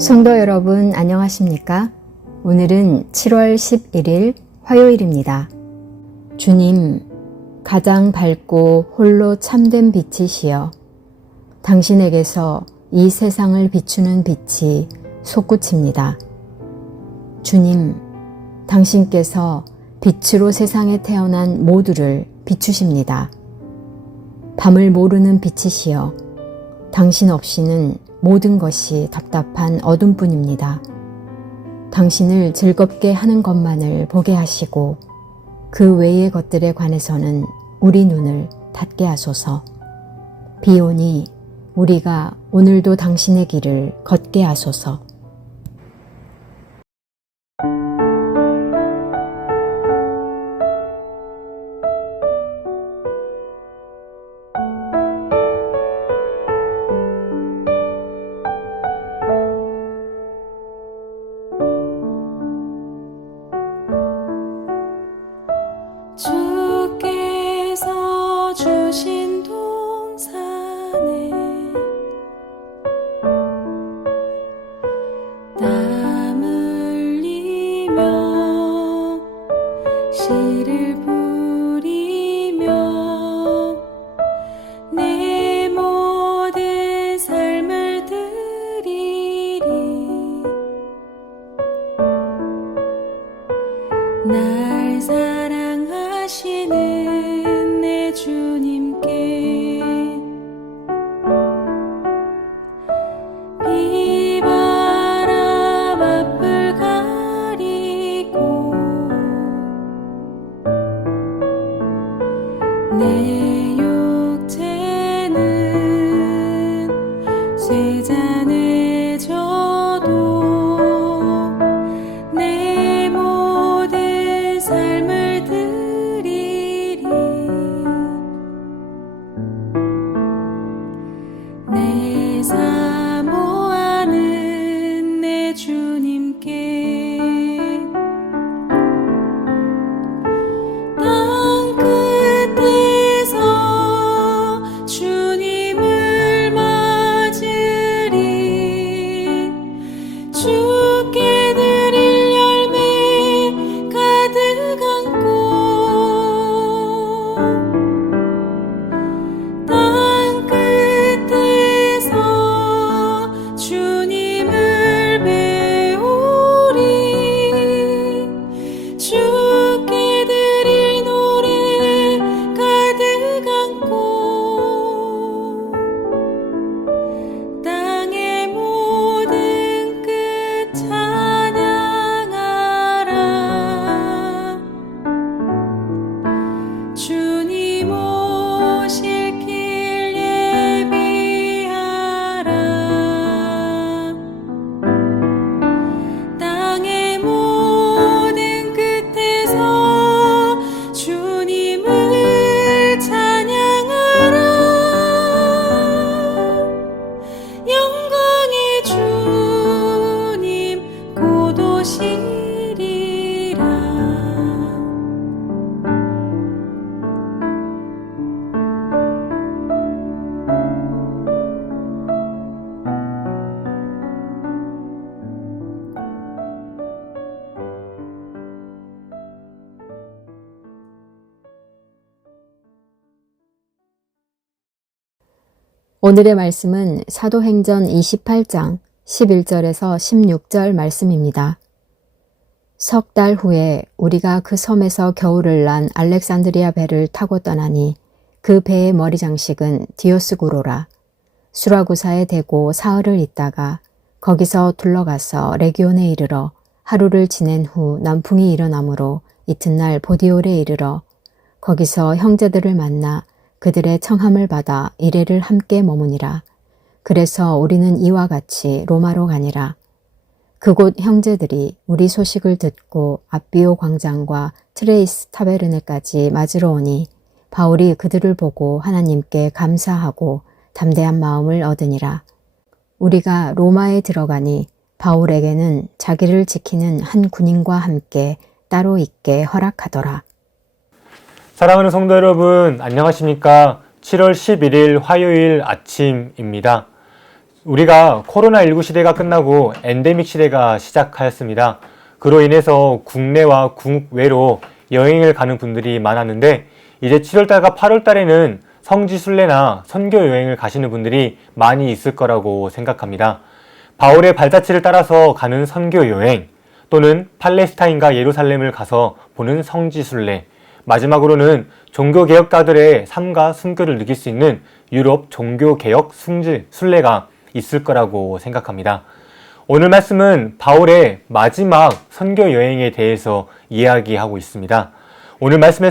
성도 여러분 안녕하십니까? 오늘은 7월 11일 화요일입니다. 주님, 가장 밝고 홀로 참된 빛이시여, 당신에게서 이 세상을 비추는 빛이 솟구칩니다. 주님, 당신께서 빛으로 세상에 태어난 모두를 비추십니다. 밤을 모르는 빛이시여, 당신 없이는 모든 것이 답답한 어둠뿐입니다. 당신을 즐겁게 하는 것만을 보게 하시고 그 외의 것들에 관해서는 우리 눈을 닫게 하소서. 비오니 우리가 오늘도 당신의 길을 걷게 하소서. 주께서 주신 동산에 땀 흘리며 씨를 뿌리며 내 모든 삶을 드리리. 날 사랑하시는 내 주님께 비바람 앞을 가리고 내 육체는 쇠잔에 져도 내 모든 삶을 드리리. 내 사모하는 내 주님께 땅 끝에서 주님을 맞으리. 주께 드릴 열매 가득 안고 땅 끝에서 주님을 배우리. 주께 드릴 노래 가득 안고 땅의 모든 끝 찬양하라. 주님 오실 길 예비하라. 땅의 모든 끝에서 주님을 찬양하라. 영광의 주님 곧 오시리라. 오늘의 말씀은 사도행전 28장 11절에서 16절 말씀입니다. 석 달 후에 우리가 그 섬에서 겨울을 난 알렉산드리아 배를 타고 떠나니 그 배의 머리 장식은 디오스구로라. 수라구사에 대고 사흘을 있다가 거기서 둘러가서 레기온에 이르러 하루를 지낸 후 남풍이 일어나므로 이튿날 보디올에 이르러 거기서 형제들을 만나 그들의 청함을 받아 이레를 함께 머무니라. 그래서 우리는 이와 같이 로마로 가니라. 그곳 형제들이 우리 소식을 듣고 앞비오 광장과 트레이스 타베르네까지 맞으러 오니 바울이 그들을 보고 하나님께 감사하고 담대한 마음을 얻으니라. 우리가 로마에 들어가니 바울에게는 자기를 지키는 한 군인과 함께 따로 있게 허락하더라. 사랑하는 성도 여러분, 안녕하십니까? 7월 11일 화요일 아침입니다. 우리가 코로나19 시대가 끝나고 엔데믹 시대가 시작하였습니다. 그로 인해서 국내와 국외로 여행을 가는 분들이 많았는데 이제 7월달과 8월달에는 성지순례나 선교 여행을 가시는 분들이 많이 있을 거라고 생각합니다. 바울의 발자취를 따라서 가는 선교 여행 또는 팔레스타인과 예루살렘을 가서 보는 성지순례, 마지막으로는 종교개혁가들의 삶과 순교를 느낄 수 있는 유럽 종교개혁 순례가 있을 거라고 생각합니다. 오늘 말씀은 바울의 마지막 선교 여행에 대해서 이야기하고 있습니다. 오늘 말씀은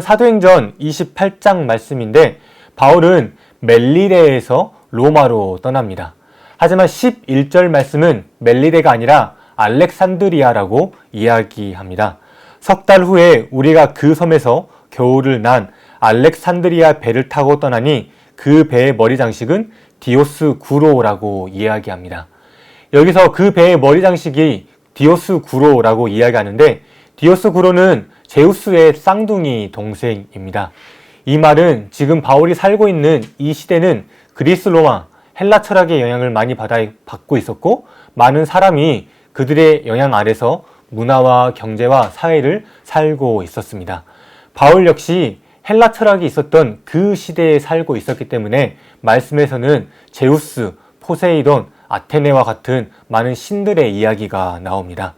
사도행전 28장 말씀인데 바울은 멜리데에서 로마로 떠납니다. 하지만 11절 말씀은 멜리데가 아니라 알렉산드리아라고 이야기합니다. 석 달 후에 우리가 그 섬에서 겨울을 난 알렉산드리아 배를 타고 떠나니 그 배의 머리 장식은 디오스구로라고 이야기합니다. 여기서 그 배의 머리 장식이 디오스구로라고 이야기하는데 디오스구로는 제우스의 쌍둥이 동생입니다. 이 말은 지금 바울이 살고 있는 이 시대는 그리스 로마, 헬라 철학의 영향을 많이 받고 있었고 많은 사람이 그들의 영향 아래서 문화와 경제와 사회를 살고 있었습니다. 바울 역시 헬라 철학이 있었던 그 시대에 살고 있었기 때문에 말씀에서는 제우스, 포세이돈, 아테네와 같은 많은 신들의 이야기가 나옵니다.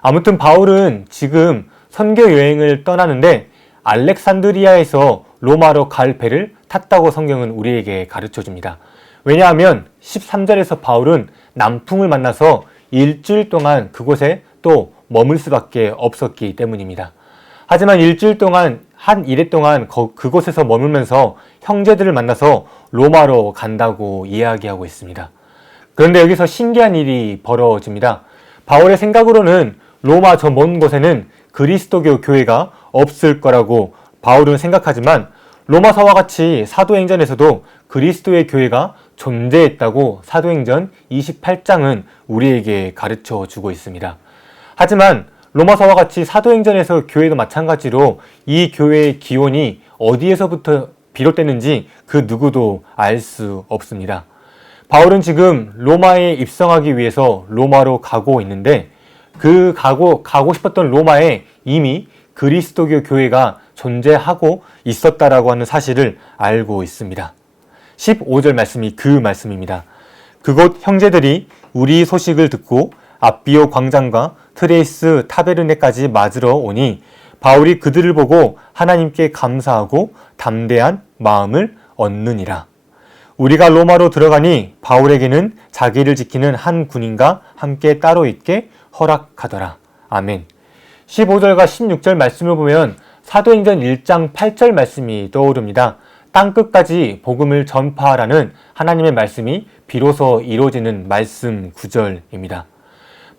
아무튼 바울은 지금 선교 여행을 떠나는데 알렉산드리아에서 로마로 갈 배를 탔다고 성경은 우리에게 가르쳐 줍니다. 왜냐하면 13절에서 바울은 남풍을 만나서 일주일 동안 그곳에 또 머물 수밖에 없었기 때문입니다. 하지만 일주일 동안 한 일해 동안 그곳에서 머물면서 형제들을 만나서 로마로 간다고 이야기하고 있습니다. 그런데 여기서 신기한 일이 벌어집니다. 바울의 생각으로는 로마 저 먼 곳에는 그리스도교 교회가 없을 거라고 바울은 생각하지만 로마서와 같이 사도행전에서도 그리스도의 교회가 존재했다고 사도행전 28장은 우리에게 가르쳐 주고 있습니다. 하지만 로마서와 같이 사도행전에서 교회도 마찬가지로 이 교회의 기원이 어디에서부터 비롯됐는지 그 누구도 알 수 없습니다. 바울은 지금 로마에 입성하기 위해서 로마로 가고 있는데 그 가고 싶었던 로마에 이미 그리스도교 교회가 존재하고 있었다라고 하는 사실을 알고 있습니다. 15절 말씀이 그 말씀입니다. 그곳 형제들이 우리 소식을 듣고 앞비오 광장과 트레이스 타베르네까지 맞으러 오니 바울이 그들을 보고 하나님께 감사하고 담대한 마음을 얻느니라. 우리가 로마로 들어가니 바울에게는 자기를 지키는 한 군인과 함께 따로 있게 허락하더라. 아멘. 15절과 16절 말씀을 보면 사도행전 1장 8절 말씀이 떠오릅니다. 땅끝까지 복음을 전파하라는 하나님의 말씀이 비로소 이루어지는 말씀 구절입니다.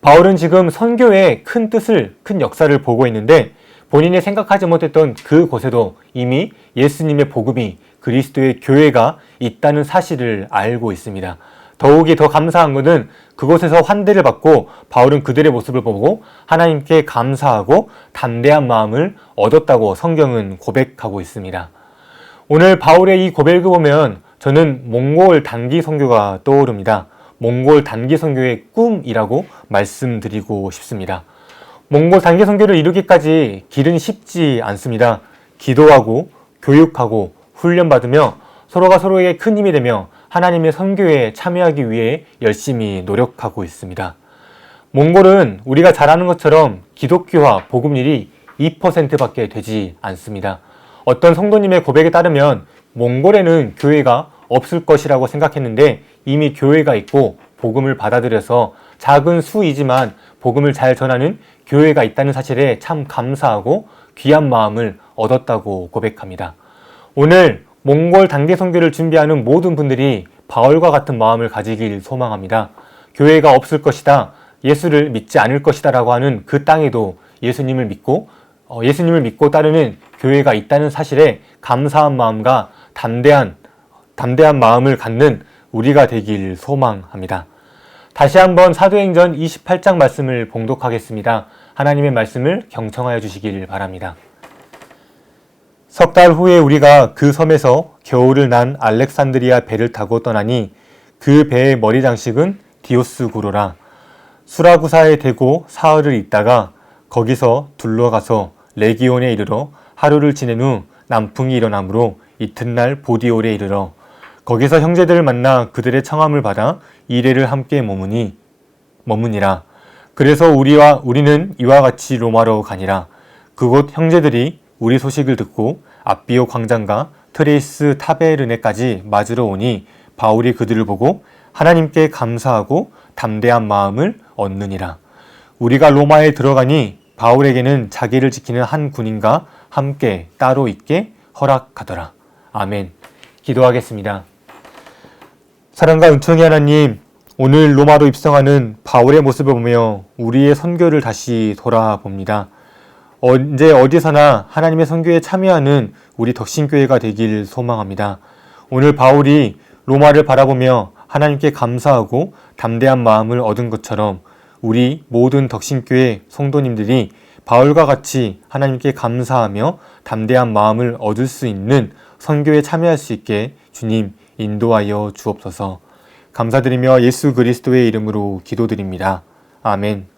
바울은 지금 선교의 큰 뜻을, 큰 역사를 보고 있는데 본인이 생각하지 못했던 그곳에도 이미 예수님의 복음이 그리스도의 교회가 있다는 사실을 알고 있습니다. 더욱이 더 감사한 것은 그곳에서 환대를 받고 바울은 그들의 모습을 보고 하나님께 감사하고 담대한 마음을 얻었다고 성경은 고백하고 있습니다. 오늘 바울의 이 고백을 보면 저는 몽골 단기 선교가 떠오릅니다. 몽골 단기 선교의 꿈이라고 말씀드리고 싶습니다. 몽골 단기 선교를 이루기까지 길은 쉽지 않습니다. 기도하고 교육하고 훈련받으며 서로가 서로에게 큰 힘이 되며 하나님의 선교에 참여하기 위해 열심히 노력하고 있습니다. 몽골은 우리가 잘 아는 것처럼 기독교화 복음률이 2%밖에 되지 않습니다. 어떤 성도님의 고백에 따르면 몽골에는 교회가 없을 것이라고 생각했는데 이미 교회가 있고 복음을 받아들여서 작은 수이지만 복음을 잘 전하는 교회가 있다는 사실에 참 감사하고 귀한 마음을 얻었다고 고백합니다. 오늘 몽골 단기 선교를 준비하는 모든 분들이 바울과 같은 마음을 가지길 소망합니다. 교회가 없을 것이다, 예수를 믿지 않을 것이다 라고 하는 그 땅에도 예수님을 믿고 따르는 교회가 있다는 사실에 감사한 마음과 담대한 마음을 갖는 우리가 되길 소망합니다. 다시 한번 사도행전 28장 말씀을 봉독하겠습니다. 하나님의 말씀을 경청하여 주시길 바랍니다. 석 달 후에 우리가 그 섬에서 겨울을 난 알렉산드리아 배를 타고 떠나니 그 배의 머리 장식은 디오스구로라. 수라구사에 대고 사흘을 있다가 거기서 둘러가서 레기온에 이르러 하루를 지낸 후 남풍이 일어나므로 이튿날 보디올에 이르러 거기서 형제들을 만나 그들의 청함을 받아 이레를 함께 머무니라. 그래서 우리는 이와 같이 로마로 가니라. 그곳 형제들이 우리 소식을 듣고 앞비오 광장과 트레이스 타베르네까지 맞으러 오니 바울이 그들을 보고 하나님께 감사하고 담대한 마음을 얻느니라. 우리가 로마에 들어가니 바울에게는 자기를 지키는 한 군인과 함께 따로 있게 허락하더라. 아멘. 기도하겠습니다. 사랑과 은총의 하나님, 오늘 로마로 입성하는 바울의 모습을 보며 우리의 선교를 다시 돌아봅니다. 언제 어디서나 하나님의 선교에 참여하는 우리 덕신교회가 되길 소망합니다. 오늘 바울이 로마를 바라보며 하나님께 감사하고 담대한 마음을 얻은 것처럼 우리 모든 덕신교회 성도님들이 바울과 같이 하나님께 감사하며 담대한 마음을 얻을 수 있는 선교에 참여할 수 있게 주님 인도하여 주옵소서. 감사드리며 예수 그리스도의 이름으로 기도드립니다. 아멘.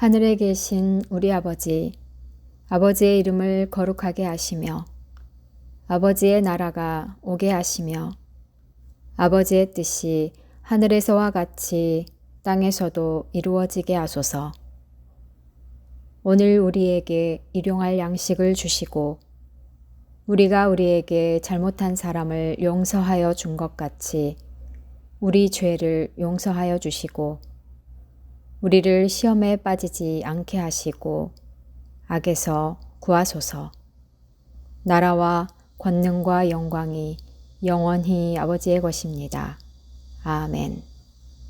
하늘에 계신 우리 아버지, 아버지의 이름을 거룩하게 하시며 아버지의 나라가 오게 하시며 아버지의 뜻이 하늘에서와 같이 땅에서도 이루어지게 하소서. 오늘 우리에게 일용할 양식을 주시고 우리가 우리에게 잘못한 사람을 용서하여 준 것 같이 우리 죄를 용서하여 주시고 우리를 시험에 빠지지 않게 하시고 악에서 구하소서. 나라와 권능과 영광이 영원히 아버지의 것입니다. 아멘.